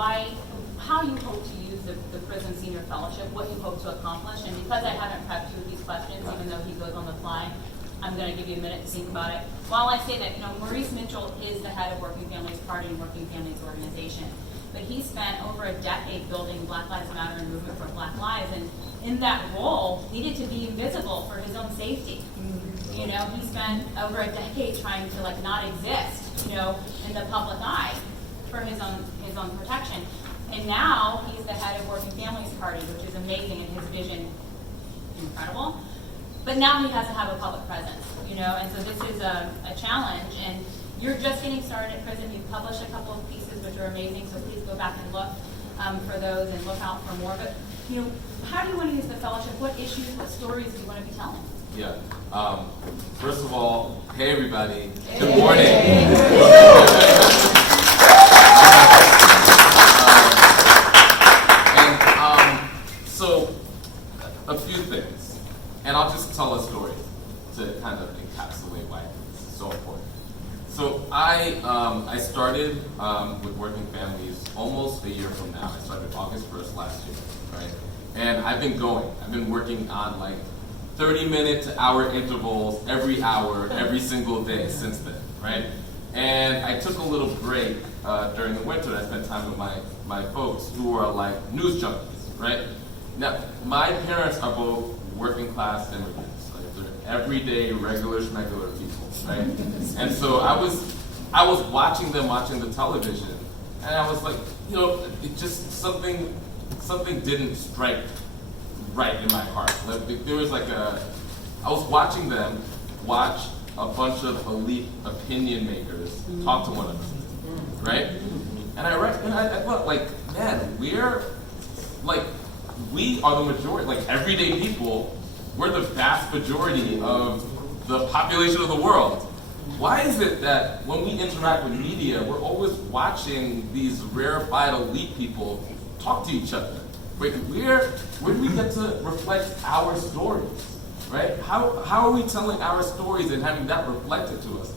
how you hope to use the Prison Senior Fellowship, what you hope to accomplish. And because I haven't prepped you with these questions, even though he goes on the fly, I'm going to give you a minute to think about it. While I say that, Maurice Mitchell is the head of Working Families Party and Working Families Organization, but he spent over a decade building Black Lives Matter and Movement for Black Lives, and in that role, needed to be invisible for his own safety. He spent over a decade trying to not exist, in the public eye for his own protection. And now he's the head of Working Families Party, which is amazing, and his vision incredible. But now he has to have a public presence, and so this is a challenge. And you're just getting started at prison. You've published a couple of pieces which are amazing, so please go back and look for those and look out for more. But how do you want to use the fellowship? What issues, what stories do you want to be telling? Yeah. First of all, hey everybody. Good morning. So a few things, and I'll just tell a story to kind of encapsulate why this is so important. So I started with Working Families almost a year from now. I started August 1st last year, right? And I've been working on 30-minute to hour intervals every hour, every single day since then, right? And I took a little break during the winter. I spent time with my folks who are news junkies, right? Now, my parents are both working class immigrants. They're everyday, regular people, right? And so I was watching them watching the television, and I was it just something didn't strike right in my heart. There was I was watching them watch a bunch of elite opinion makers talk to one another, right? And I thought, man, we are the majority, everyday people, we're the vast majority of the population of the world. Why is it that when we interact with media, we're always watching these rarefied elite people talk to each other? Where do we get to reflect our stories, right? How are we telling our stories and having that reflected to us?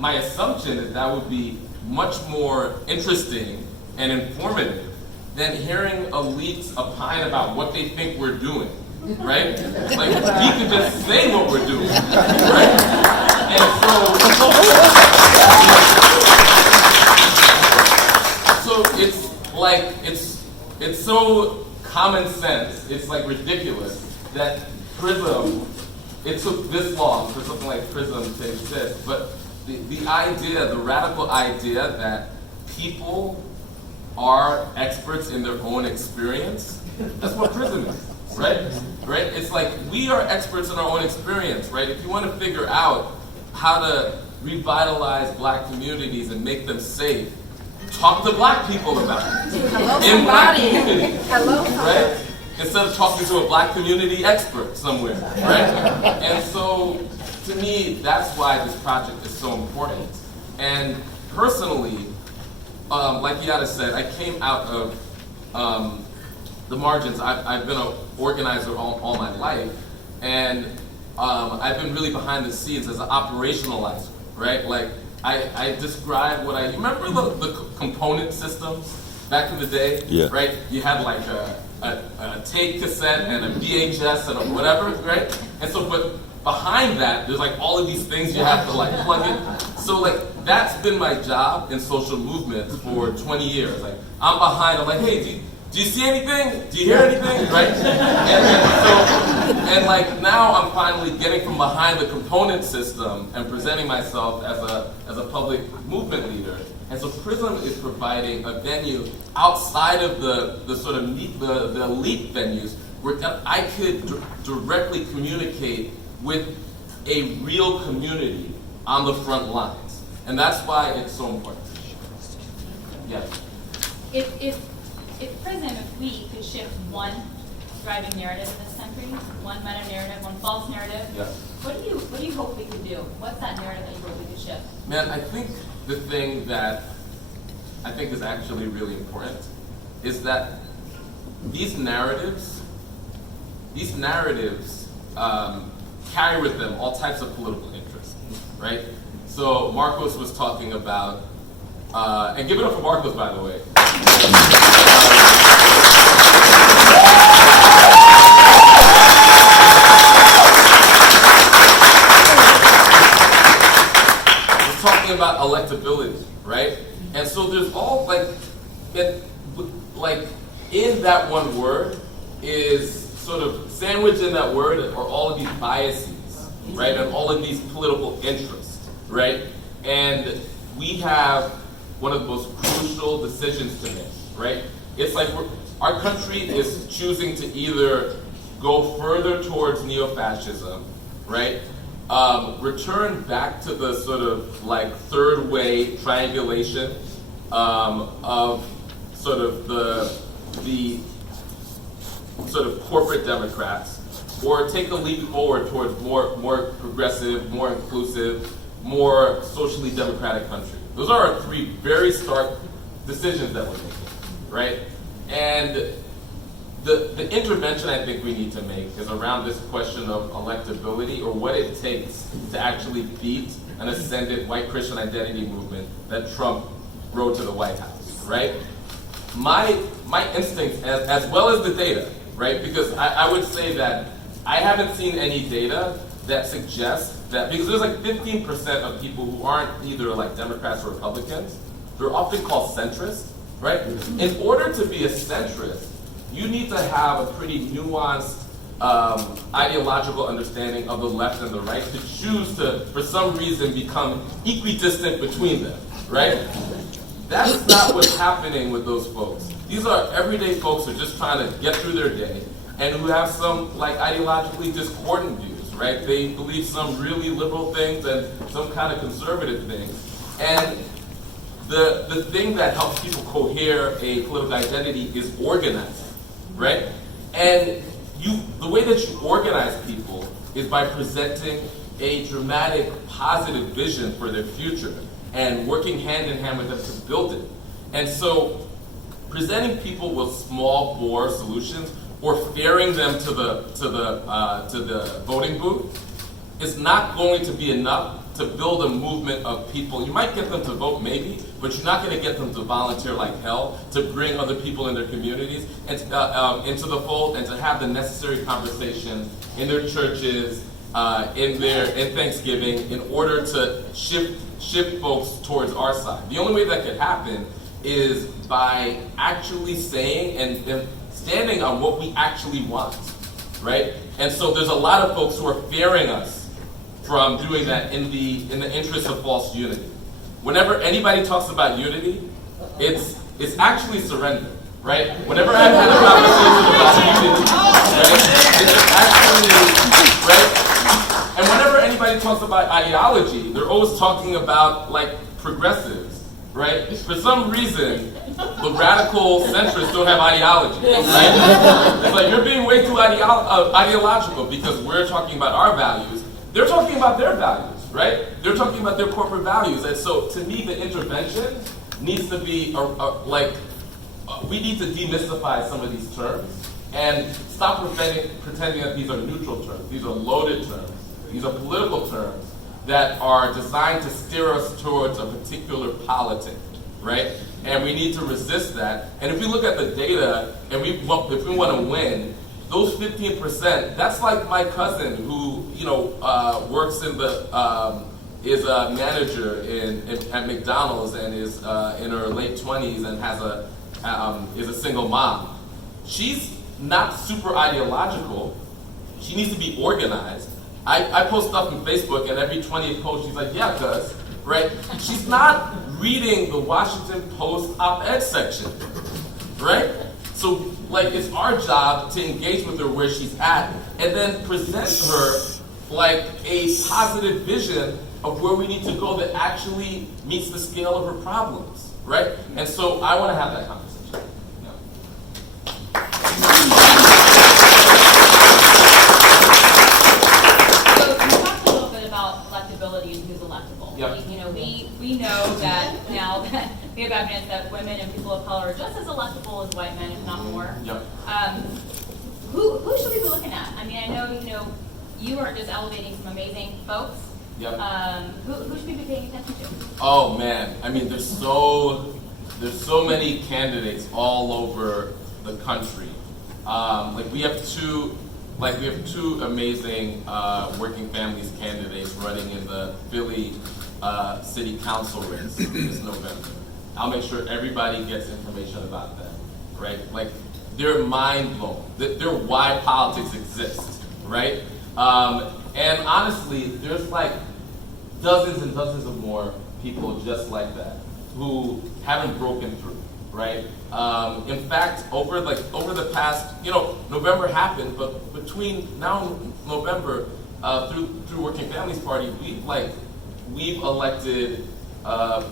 My assumption is that would be much more interesting and informative than hearing elites opine about what they think we're doing, right? We could just say what we're doing, right? And so it's so common sense, it's ridiculous that Prism, it took this long for something like Prism to exist, but the idea, the radical idea that people are experts in their own experience, that's what Prism is, right? Right? It's we are experts in our own experience, right? If you want to figure out how to revitalize Black communities and make them safe, talk to Black people about it. Hello, in Black communities. Hello, right? Instead of talking to a Black community expert somewhere, right? And so, to me, that's why this project is so important. And personally, like Yada said, I came out of the margins. I've been an organizer all my life, and I've been really behind the scenes as an operationalizer, right? I describe you remember the component systems back in the day, yeah. Right? You had a tape cassette and a VHS and a whatever, right? And so, but behind that, there's all of these things you have to plug in. So that's been my job in social movements for 20 years. I'm behind, I'm hey, do you see anything? Do you hear anything? Right? And now I'm finally getting from behind the component system and presenting myself as a public movement leader. And so Prism is providing a venue outside of the sort of the elite venues where I could directly communicate with a real community on the front lines. And that's why it's so important. Yeah. If Prism, if we could shift one driving narrative in this country, one meta-narrative, one false narrative, yeah. What do you hope we could do? What's that narrative that you hope we could shift? Man, I think the thing that I think is actually really important is that these narratives carry with them all types of political interests, right? So Marcos was talking about And give it up for Marcos, by the way. We're talking about electability, right? And so there's all in that one word is sort of sandwiched in that word are all of these biases, right? And all of these political interests, right? And we have one of the most crucial decisions to make, right? It's like our country is choosing to either go further towards neo-fascism, right? Return back to the sort of like third way triangulation of sort of the sort of corporate Democrats, or take a leap forward towards more progressive, more inclusive, more socially democratic country. Those are our three very stark decisions that we're making, right? And the intervention I think we need to make is around this question of electability, or what it takes to actually beat an ascendant white Christian identity movement that Trump rode to the White House, right? My instinct, as well as the data, right? Because I would say that I haven't seen any data that suggests that, because there's like 15% of people who aren't either like Democrats or Republicans, they're often called centrists, right? In order to be a centrist, you need to have a pretty nuanced ideological understanding of the left and the right to choose to, for some reason, become equidistant between them, right? That's not what's happening with those folks. These are everyday folks who are just trying to get through their day and who have some like ideologically discordant views, right? They believe some really liberal things and some kind of conservative things. And the thing that helps people cohere a political identity is organizing, right? And the way that you organize people is by presenting a dramatic, positive vision for their future and working hand in hand with them to build it. And so presenting people with small bore solutions or ferrying them to the voting booth is not going to be enough to build a movement of people. You might get them to vote maybe, but you're not going to get them to volunteer like hell, to bring other people in their communities and into the fold, and to have the necessary conversations in their churches, in Thanksgiving, in order to shift folks towards our side. The only way that could happen is by actually saying and standing on what we actually want, right? And so there's a lot of folks who are fearing us from doing that in the interest of false unity. Whenever anybody talks about unity, it's actually surrender, right? Whenever I've had a conversation about unity, right, it's actually, right? And whenever anybody talks about ideology, they're always talking about like progressives, right? For some reason, the radical centrists don't have ideology, right? It's like you're being way too ideological because we're talking about our values. They're talking about their values, right? They're talking about their corporate values. And so to me, the intervention needs to be we need to demystify some of these terms and stop pretending that these are neutral terms. These are loaded terms. These are political terms that are designed to steer us towards a particular politic, right? And we need to resist that. And if we look at the data, and if we want to win, those 15%, that's like my cousin who, works in is a manager at McDonald's and is in her late 20s and is a single mom. She's not super ideological. She needs to be organized. I post stuff on Facebook, and every 20th post, she's like, yeah, cuz, right? She's not reading the Washington Post op-ed section, right? So, like, it's our job to engage with her where she's at, and then present her, like, a positive vision of where we need to go that actually meets the scale of her problems, right? And so, I want to have that conversation. Yep. We know that now that we have evidence that women and people of color are just as electable as white men, if not more. Yep. Who should we be looking at? I mean, I know you are just elevating some amazing folks, Yep. Who should we be paying attention to? Oh man, I mean, there's so many candidates all over the country. We have two amazing working families candidates running in the Philly City Council race this November. I'll make sure everybody gets information about them, right? Like, they're mind blown. They're why politics exists, right? And honestly, there's like dozens and dozens of more people just like that who haven't broken through, right? In fact, over the past, November happened, but between now and November, through Working Families Party, we've elected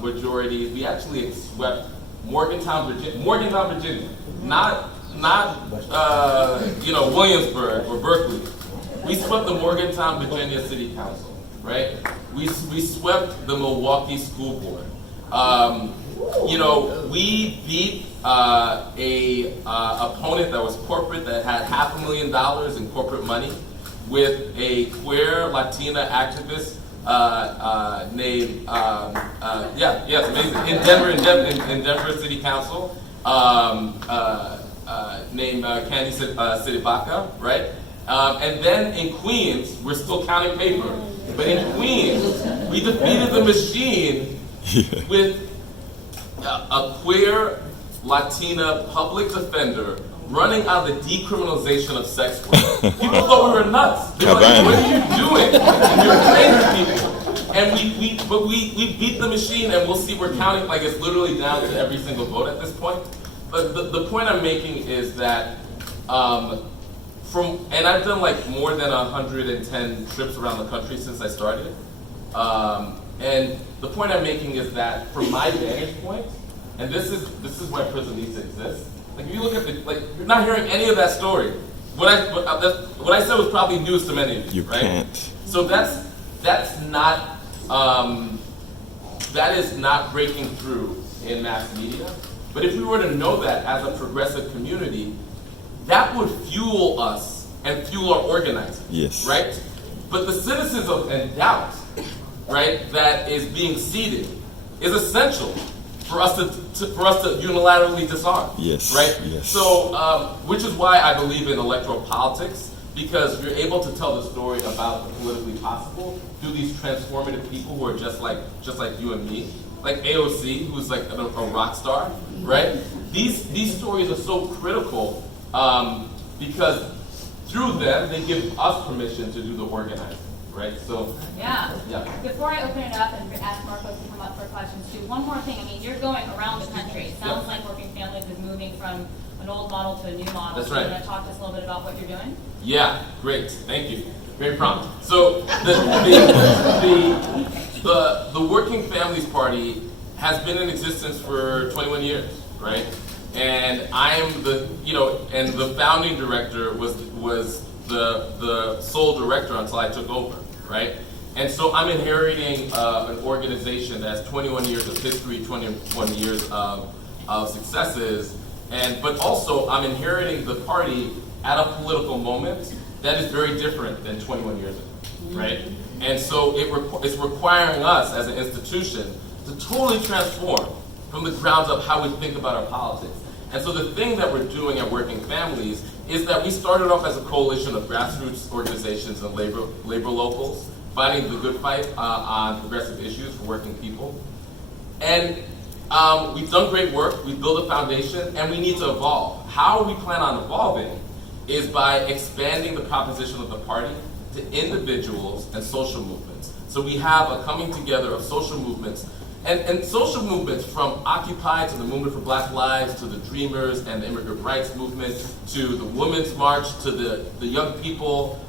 majorities. We actually swept Morgantown, Virginia, not Williamsburg or Berkeley. We swept the Morgantown, Virginia City Council, right? We swept the Milwaukee School Board. We beat a opponent that was corporate, that had $500,000 in corporate money, with a queer Latina activist named amazing in Denver City Council, named Candy Sidibaka, right? And then in Queens, we're still counting paper, but in Queens, we defeated the machine with a queer Latina public defender running on the decriminalization of sex work. People thought we were nuts. They were like, what are you doing? You're crazy people. And we beat the machine, and we'll see, we're counting, like, it's literally down to every single vote at this point. But the point I'm making is that and I've done like more than 110 trips around the country since I started. And the point I'm making is that from my vantage point, and this is why prison needs to exist. Like, if you look at you're not hearing any of that story. What I said was probably news to many of you, right? Can't. So that is not breaking through in mass media. But if we were to know that as a progressive community, that would fuel us and fuel our organizing. Yes. Right? But the cynicism and doubt, right, that is being seeded is essential for us to unilaterally disarm. Yes. Right? Yes. So, which is why I believe in electoral politics, because you're able to tell the story about the politically possible through these transformative people who are just like you and me. Like AOC, who's like a rock star, right? These stories are so critical because through them they give us permission to do the organizing, right? So yeah. Yeah. Before I open it up and ask more folks to come up for questions too, one more thing. I mean, you're going around the country. It sounds like Working Families is moving from an old model to a new model. That's right. You want to talk to us a little bit about what you're doing? Yeah, great, thank you. Very prompt. So the Working Families Party has been in existence for 21 years, right? And I am and the founding director was the sole director until I took over, right? And so I'm inheriting an organization that has 21 years of history, 21 years of successes, but also I'm inheriting the party at a political moment that is very different than 21 years ago, right? And so it's requiring us as an institution to totally transform from the ground up how we think about our politics. And so the thing that we're doing at Working Families is that we started off as a coalition of grassroots organizations and labor locals fighting the good fight on progressive issues for working people. And we've done great work, we've built a foundation, and we need to evolve. How we plan on evolving is by expanding the proposition of the party to individuals and social movements. So we have a coming together of social movements, and social movements from Occupy to the Movement for Black Lives to the Dreamers and the Immigrant Rights Movement to the Women's March to the young people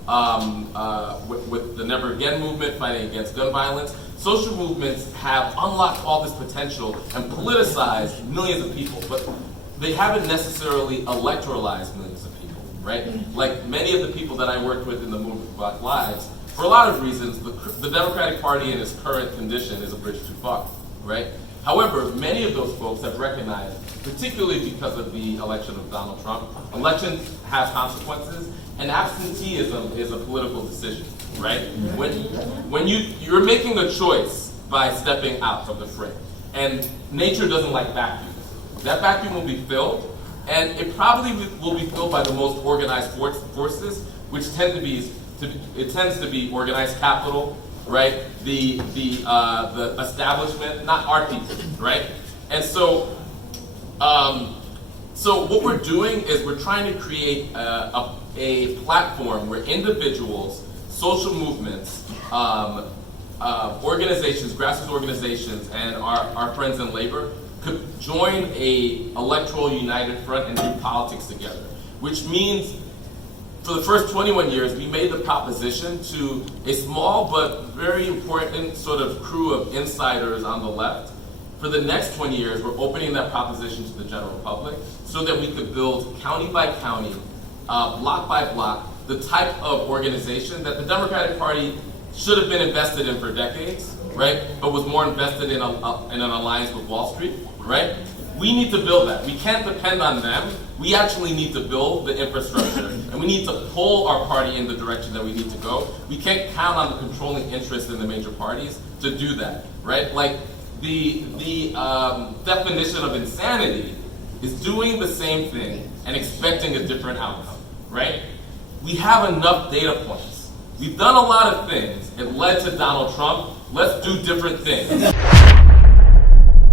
with the Never Again movement fighting against gun violence. Social movements have unlocked all this potential and politicized millions of people, but they haven't necessarily electoralized millions of people, right? Like many of the people that I worked with in the Movement for Black Lives, for a lot of reasons, the Democratic Party in its current condition is a bridge too far, right? However, many of those folks have recognized, particularly because of the election of Donald Trump, elections have consequences, and absenteeism is a political decision, right? When you're making a choice by stepping out of the frame, and nature doesn't like vacuums. That vacuum will be filled, and it probably will be filled by the most organized forces, which tends to be organized capital, right? The establishment, not our people, right? And so, so what we're doing is we're trying to create a platform where individuals, social movements, organizations, grassroots organizations, and our friends in labor could join a electoral united front and do politics together. Which means, for the first 21 years, we made the proposition to a small but very important sort of crew of insiders on the left. For the next 20 years, we're opening that proposition to the general public so that we could build county by county, block by block, the type of organization that the Democratic Party should have been invested in for decades, right? But was more invested in an alliance with Wall Street, right? We need to build that. We can't depend on them. We actually need to build the infrastructure, and we need to pull our party in the direction that we need to go. We can't count on the controlling interest in the major parties to do that, right? Like the definition of insanity is doing the same thing and expecting a different outcome, right? We have enough data points. We've done a lot of things. It led to Donald Trump. Let's do different things.